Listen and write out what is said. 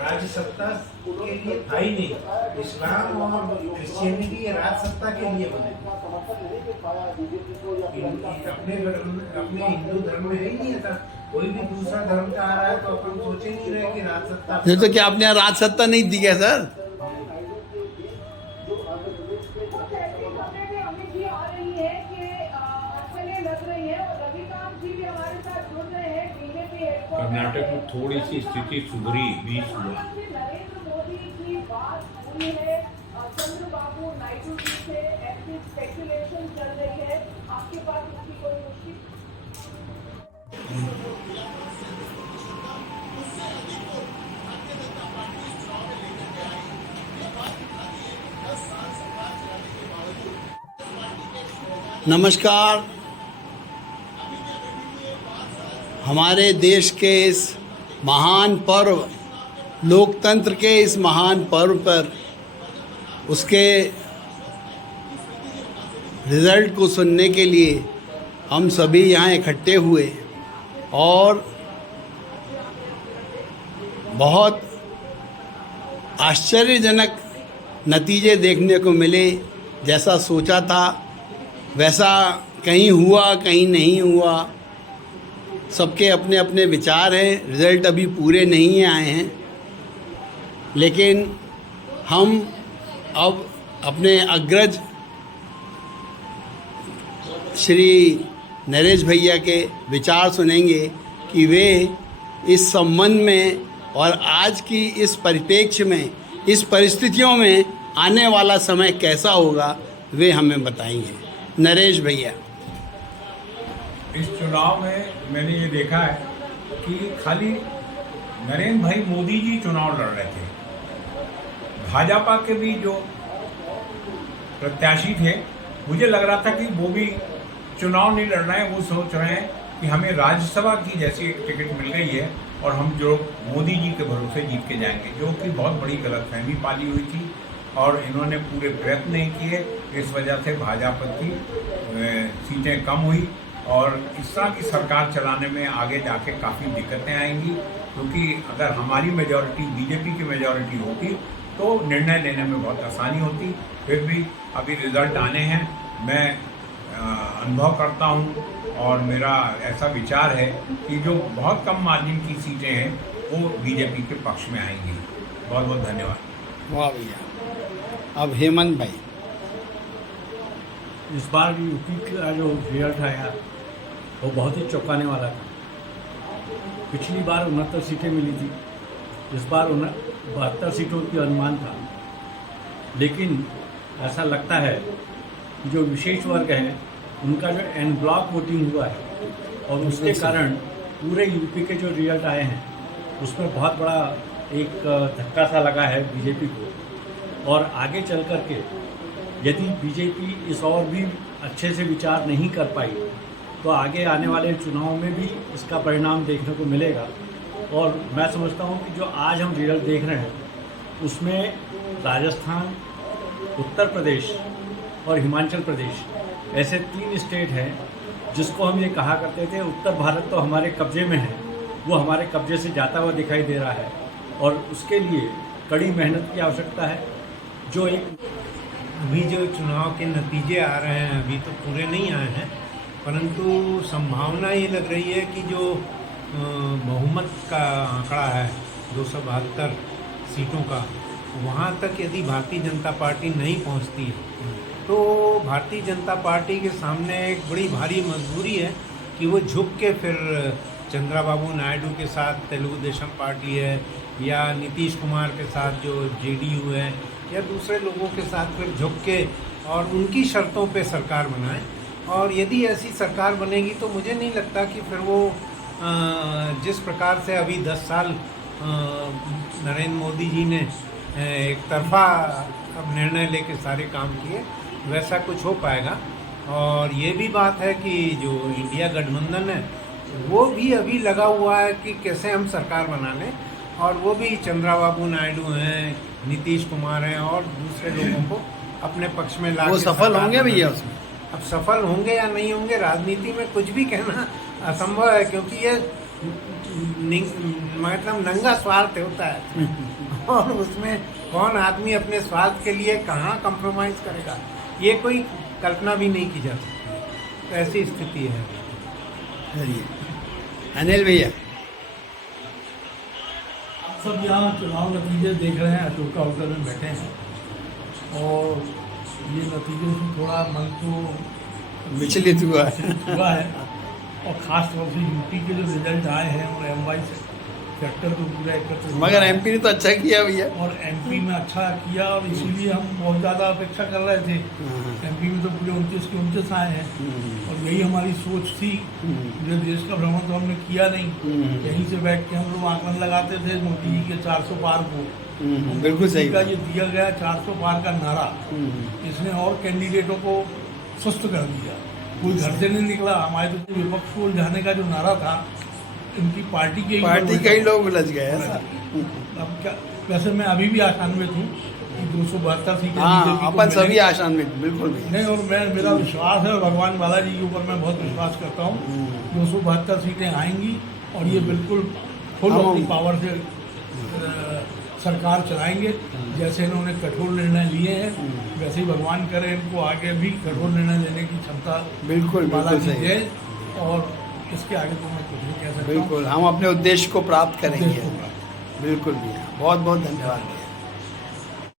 राज्य सत्ता के लिए था ही नहीं। इस्लाम और क्रिश्चियनिटी ये राज्य सत्ता के लिए बने। अपने हिंदू धर्म में ही नहीं था। कोई भी दूसरा धर्म का आ रहा है तो अपन सोचे नहीं रहे कि राज सत्ता। ये तो क्या आपने यहाँ राज सत्ता नहीं दी क्या सर? कर्नाटक में थोड़ी सी स्थिति सुधरी 20 हुआ। चंद्रबाबू नायडू जी से ऐसी स्पेकुलेशन चल रही है, आपके पास उसकी कोई पुष्टि? नमस्कार। हमारे देश के इस महान पर्व, लोकतंत्र के इस महान पर्व पर उसके रिज़ल्ट को सुनने के लिए हम सभी यहाँ इकट्ठे हुए और बहुत आश्चर्यजनक नतीजे देखने को मिले। जैसा सोचा था वैसा कहीं हुआ, कहीं नहीं हुआ। सबके अपने अपने विचार हैं। रिज़ल्ट अभी पूरे नहीं आए हैं, लेकिन हम अब अपने अग्रज श्री नरेश भैया के विचार सुनेंगे कि वे इस संबंध में और आज की इस परिप्रेक्ष्य में, इस परिस्थितियों में आने वाला समय कैसा होगा, वे हमें बताएंगे। नरेश भैया। इस चुनाव में मैंने ये देखा है कि खाली नरेंद्र भाई मोदी जी चुनाव लड़ रहे थे। भाजपा के भी जो प्रत्याशी थे, मुझे लग रहा था कि वो भी चुनाव नहीं लड़ रहे हैं। वो सोच रहे हैं कि हमें राज्यसभा की जैसी एक टिकट मिल गई है और हम जो मोदी जी के भरोसे जीत के जाएंगे, जो कि बहुत बड़ी गलतफहमी पाली हुई थी और इन्होंने पूरे प्रयत्न नहीं किए। इस वजह से भाजपा की सीटें कम हुई और इस तरह की सरकार चलाने में आगे जाके काफ़ी दिक्कतें आएंगी, क्योंकि अगर हमारी मेजॉरिटी बीजेपी की मेजॉरिटी होती तो निर्णय लेने में बहुत आसानी होती। फिर भी अभी रिजल्ट आने हैं। मैं अनुभव करता हूं और मेरा ऐसा विचार है कि जो बहुत कम मार्जिन की सीटें हैं वो बीजेपी के पक्ष में आएंगी। बहुत बहुत धन्यवाद। वाह भैया। अब हेमंत भाई। इस बार यूपी का जो रिजल्ट आया वो बहुत ही चौंकाने वाला था। पिछली बार 69 सीटें मिली थी, इस बार 72 सीटों की अनुमान था। लेकिन ऐसा लगता है कि जो विशेष वर्ग हैं उनका जो एन ब्लॉक वोटिंग हुआ है और उसके कारण पूरे यूपी के जो रिजल्ट आए हैं उसमें बहुत बड़ा एक धक्का सा लगा है बीजेपी को। और आगे चल कर के यदि बीजेपी इस और भी अच्छे से विचार नहीं कर पाई तो आगे आने वाले चुनाव में भी इसका परिणाम देखने को मिलेगा। और मैं समझता हूँ कि जो आज हम रिजल्ट देख रहे हैं उसमें राजस्थान, उत्तर प्रदेश और हिमाचल प्रदेश ऐसे 3 स्टेट हैं जिसको हम ये कहा करते थे उत्तर भारत तो हमारे कब्जे में है, वो हमारे कब्जे से जाता हुआ दिखाई दे रहा है और उसके लिए कड़ी मेहनत की आवश्यकता है। जो एक अभी जो चुनाव के नतीजे आ रहे हैं अभी तो पूरे नहीं आए हैं, परंतु संभावना ये लग रही है कि जो बहुमत का आंकड़ा है 272 सीटों का, वहाँ तक यदि भारतीय जनता पार्टी नहीं पहुँचती है तो भारतीय जनता पार्टी के सामने एक बड़ी भारी मजबूरी है कि वो झुक के फिर चंद्रबाबू नायडू के साथ तेलुगु देशम पार्टी है या नीतीश कुमार के साथ जो जेडीयू है या दूसरे लोगों के साथ फिर झुक के और उनकी शर्तों पे सरकार बनाए। और यदि ऐसी सरकार बनेगी तो मुझे नहीं लगता कि फिर वो जिस प्रकार से अभी 10 साल नरेंद्र मोदी जी ने एक तरफा निर्णय लेके सारे काम किए, वैसा कुछ हो पाएगा। और ये भी बात है कि जो इंडिया गठबंधन है वो भी अभी लगा हुआ है कि कैसे हम सरकार बना लें, और वो भी चंद्रबाबू नायडू हैं, नीतीश कुमार हैं और दूसरे लोगों को अपने पक्ष में ला। वो सफल होंगे भैया उसमें? अब सफल होंगे या नहीं होंगे, राजनीति में कुछ भी कहना असंभव है, क्योंकि ये मतलब नंगा स्वार्थ होता है और उसमें कौन आदमी अपने स्वार्थ के लिए कहाँ कंप्रोमाइज करेगा, ये कोई कल्पना भी नहीं की जा सकती। तो ऐसी स्थिति है। चलिए अनिल भैया, आप सब यहाँ चुनाव नतीजे देख रहे हैं, अशोका होटल में बैठे हैं और ये नतीजे से थोड़ा मन तो विचलित हुआ हुआ है। और ख़ास तौर से यूपी के जो रिजल्ट आए हैं और एमवाई सेक्टर को पूरा एकत्र, मगर एमपी ने तो अच्छा किया भैया। और एमपी में अच्छा किया और इसीलिए हम बहुत ज़्यादा अपेक्षा कर रहे थे। एमपी में तो पूरे 29 के 29 आए हैं और यही हमारी सोच थी। पूरे देश का भ्रमण तो हमने किया नहीं, यहीं से बैठ के हम लोग आंकलन लगाते थे मोदी जी के 400 पार को। बिल्कुल सही का ये दिया गया 400 पार का नारा, इसने और कैंडिडेटों को सुस्त कर दिया। कोई घर से नहीं निकला। हमारे तो विपक्ष को उलझाने का जो नारा था, इनकी पार्टी के कई लोग उलझ गए ऐसा। अब क्या, वैसे मैं अभी भी आशान्वित हूँ कि 272 सीटें हाँ, बीजेपी को अपन सभी मिलेंगी। आशान्वित बिल्कुल भी नहीं, और मेरा विश्वास है और भगवान बालाजी के ऊपर मैं बहुत विश्वास करता हूँ। 272 सीटें आएंगी और ये बिल्कुल फुल हम- अपनी पावर से सरकार चलाएंगे। जैसे इन्होंने कठोर निर्णय लिए हैं, वैसे ही भगवान करे इनको आगे भी कठोर निर्णय लेने की क्षमता बिल्कुल बालाजी सही। दे। और इसके आगे तो मैं कुछ नहीं कह सकता हूँ। बिल्कुल हम अपने उद्देश्य को प्राप्त करेंगे। उद्देश्य को प्राप्त। बिल्कुल भैया, बहुत बहुत धन्यवाद।